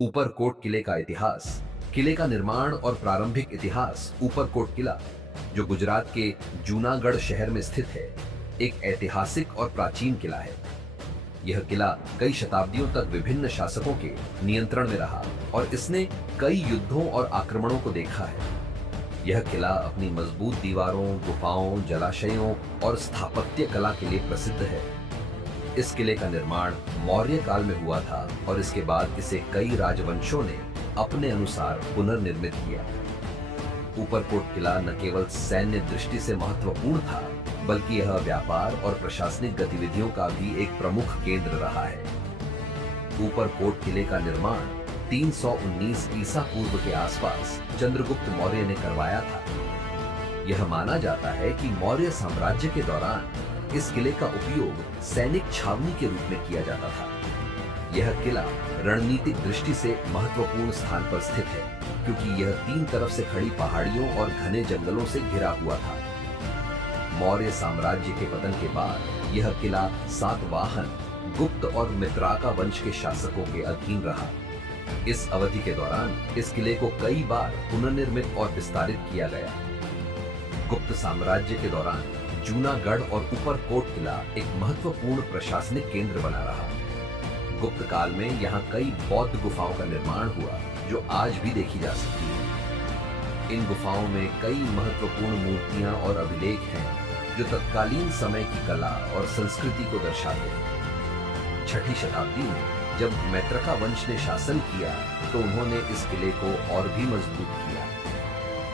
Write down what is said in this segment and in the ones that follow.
ऊपरकोट किले का इतिहास। किले का निर्माण और प्रारंभिक इतिहास। ऊपरकोट किला, जो गुजरात के जूनागढ़ शहर में स्थित है, एक ऐतिहासिक और प्राचीन किला है। यह किला कई शताब्दियों तक विभिन्न शासकों के नियंत्रण में रहा और इसने कई युद्धों और आक्रमणों को देखा है। यह किला अपनी मजबूत दीवारों, गुफाओं, जलाशयों और स्थापत्य कला के लिए प्रसिद्ध है। इस किले का निर्माण मौर्य काल में हुआ था और इसके बाद इसे कई राजवंशों ने अपने अनुसार पुनर्निर्मित किया। ऊपरकोट किला न केवल सैन्य दृष्टि से महत्वपूर्ण था, बल्कि यह व्यापार और प्रशासनिक गतिविधियों का भी एक प्रमुख केंद्र रहा है। ऊपरकोट किले का निर्माण 319 ईसा पूर्व के आसपास चंद्रगुप्त मौर्य ने करवाया था। यह माना जाता है कि मौर्य साम्राज्य के दौरान इस किले का उपयोग सैनिक छावनी के रूप में किया जाता था। यह किला रणनीतिक दृष्टि से महत्वपूर्ण स्थान पर स्थित है, क्योंकि यह तीन तरफ से खड़ी पहाड़ियों और घने जंगलों से घिरा हुआ था। मौर्य साम्राज्य के पतन के बाद यह किला सातवाहन, गुप्त और मित्राका वंश के शासकों के अधीन रहा। इस अवधि के दौरान इस किले को कई बार पुनर्निर्मित और विस्तारित किया गया। गुप्त साम्राज्य के दौरान जूनागढ़ और ऊपरकोट किला एक महत्वपूर्ण प्रशासनिक केंद्र बना रहा। गुप्त काल में यहाँ कई बौद्ध गुफाओं का निर्माण हुआ, जो आज भी देखी जा सकती है। इन गुफाओं में कई महत्वपूर्ण मूर्तियां और अभिलेख हैं, जो तत्कालीन समय की कला और संस्कृति को दर्शाते हैं। छठी शताब्दी में जब मैत्रका वंश ने शासन किया, तो उन्होंने इस किले को और भी मजबूत किया।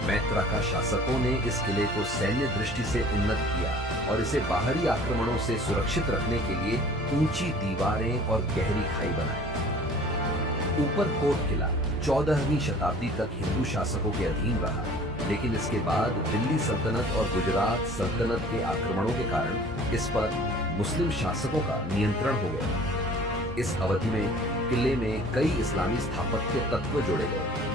मैत्रका शासकों ने इस किले को सैन्य दृष्टि से उन्नत किया और इसे बाहरी आक्रमणों से सुरक्षित रखने के लिए ऊंची दीवारें और गहरी खाई बनाई। ऊपरकोट किला 14वीं शताब्दी तक हिंदू शासकों के अधीन रहा, लेकिन इसके बाद दिल्ली सल्तनत और गुजरात सल्तनत के आक्रमणों के कारण इस पर मुस्लिम शासकों का नियंत्रण हो गया। इस अवधि में किले में कई इस्लामी स्थापत्य तत्व जोड़े गए।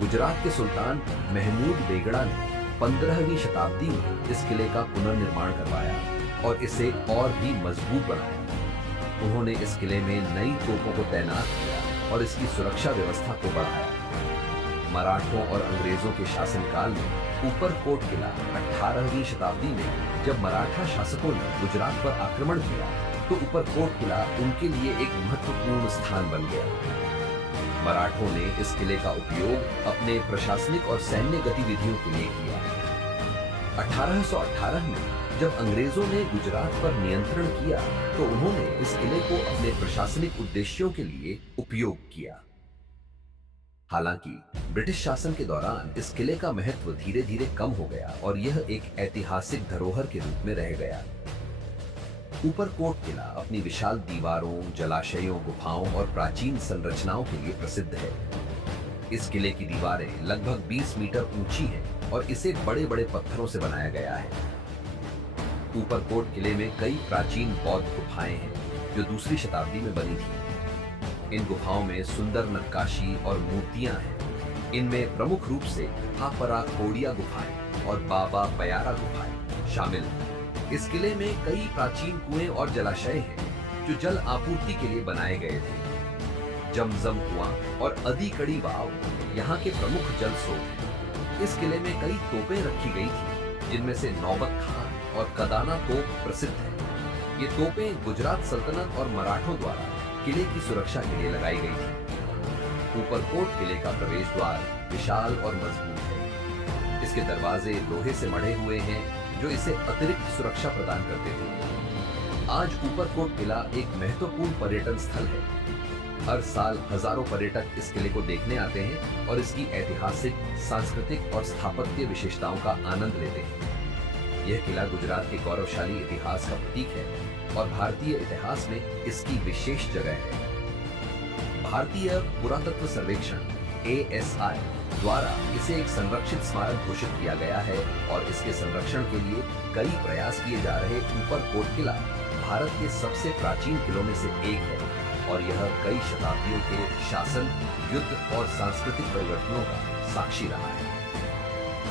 गुजरात के सुल्तान महमूद बेगड़ा ने 15वीं शताब्दी में इस किले का पुनर्निर्माण करवाया और इसे और भी मजबूत बनाया। उन्होंने इस किले में नई तोपों को तैनात किया और इसकी सुरक्षा व्यवस्था को बढ़ाया। मराठों और अंग्रेजों के शासनकाल में ऊपरकोट किला 18वीं शताब्दी में जब मराठा शासकों ने गुजरात पर आक्रमण किया, तो ऊपरकोट किला उनके लिए एक महत्वपूर्ण स्थान बन गया। मराठों ने इस किले का उपयोग अपने प्रशासनिक और सैन्य गतिविधियों के लिए किया। 1818 में जब अंग्रेजों ने गुजरात पर नियंत्रण किया, तो उन्होंने इस किले को अपने प्रशासनिक उद्देश्यों के लिए उपयोग किया। हालांकि ब्रिटिश शासन के दौरान इस किले का महत्व धीरे धीरे कम हो गया और यह एक ऐतिहासिक धरोहर के रूप में रह गया। ऊपरकोट किला अपनी विशाल दीवारों, जलाशयों, गुफाओं और प्राचीन संरचनाओं के लिए प्रसिद्ध है। इस किले की दीवारें लगभग 20 मीटर ऊंची हैं और इसे बड़े बड़े पत्थरों से बनाया गया है। ऊपरकोट किले में कई प्राचीन बौद्ध गुफाएं हैं, जो दूसरी शताब्दी में बनी थी। इन गुफाओं में सुंदर नक्काशी और मूर्तियां हैं। इनमें प्रमुख रूप से हापरा कोडिया गुफाएं और बाबा पयारा गुफाएं शामिल हैं। इस किले में कई प्राचीन कुएं और जलाशय हैं, जो जल आपूर्ति के लिए बनाए गए थे। जमजम कुआं और अदीकड़ी वाव यहाँ के प्रमुख जल स्रोत हैं। इस किले में कई तोपें रखी गई थी, जिनमें से नौबत खान और कदाना तोप प्रसिद्ध है। ये तोपें गुजरात सल्तनत और मराठों द्वारा किले की सुरक्षा के लिए लगाई गई थी। ऊपरकोट किले का प्रवेश द्वार विशाल और मजबूत है। इसके दरवाजे लोहे से मढ़े हुए हैं, जो इसे अतिरिक्त सुरक्षा प्रदान करते थे। आज ऊपरकोट किला एक महत्वपूर्ण पर्यटन स्थल है। हर साल हजारों पर्यटक इस किले को देखने आते हैं और इसकी ऐतिहासिक, सांस्कृतिक और स्थापत्य विशेषताओं का आनंद लेते हैं। यह किला गुजरात के गौरवशाली इतिहास का प्रतीक है और भारतीय इतिहास में इसकी विशेष जगह है। भारतीय पुरातत्व सर्वेक्षण ASI द्वारा इसे एक संरक्षित स्मारक घोषित किया गया है और इसके संरक्षण के लिए कई प्रयास किए जा रहे। ऊपरकोट किला भारत के सबसे प्राचीन किलों में से एक है और यह कई शताब्दियों के शासन, युद्ध और सांस्कृतिक परिवर्तनों का साक्षी रहा है।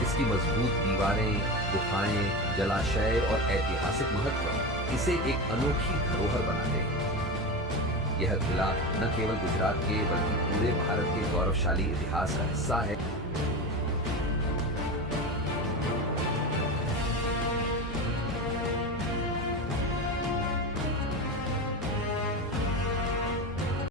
इसकी मजबूत दीवारें, गुफाएं, जलाशय और ऐतिहासिक महत्व इसे एक अनोखी धरोहर बनाते हैं। यह किला न केवल गुजरात के बल्कि पूरे भारत के गौरवशाली इतिहास का हिस्सा है।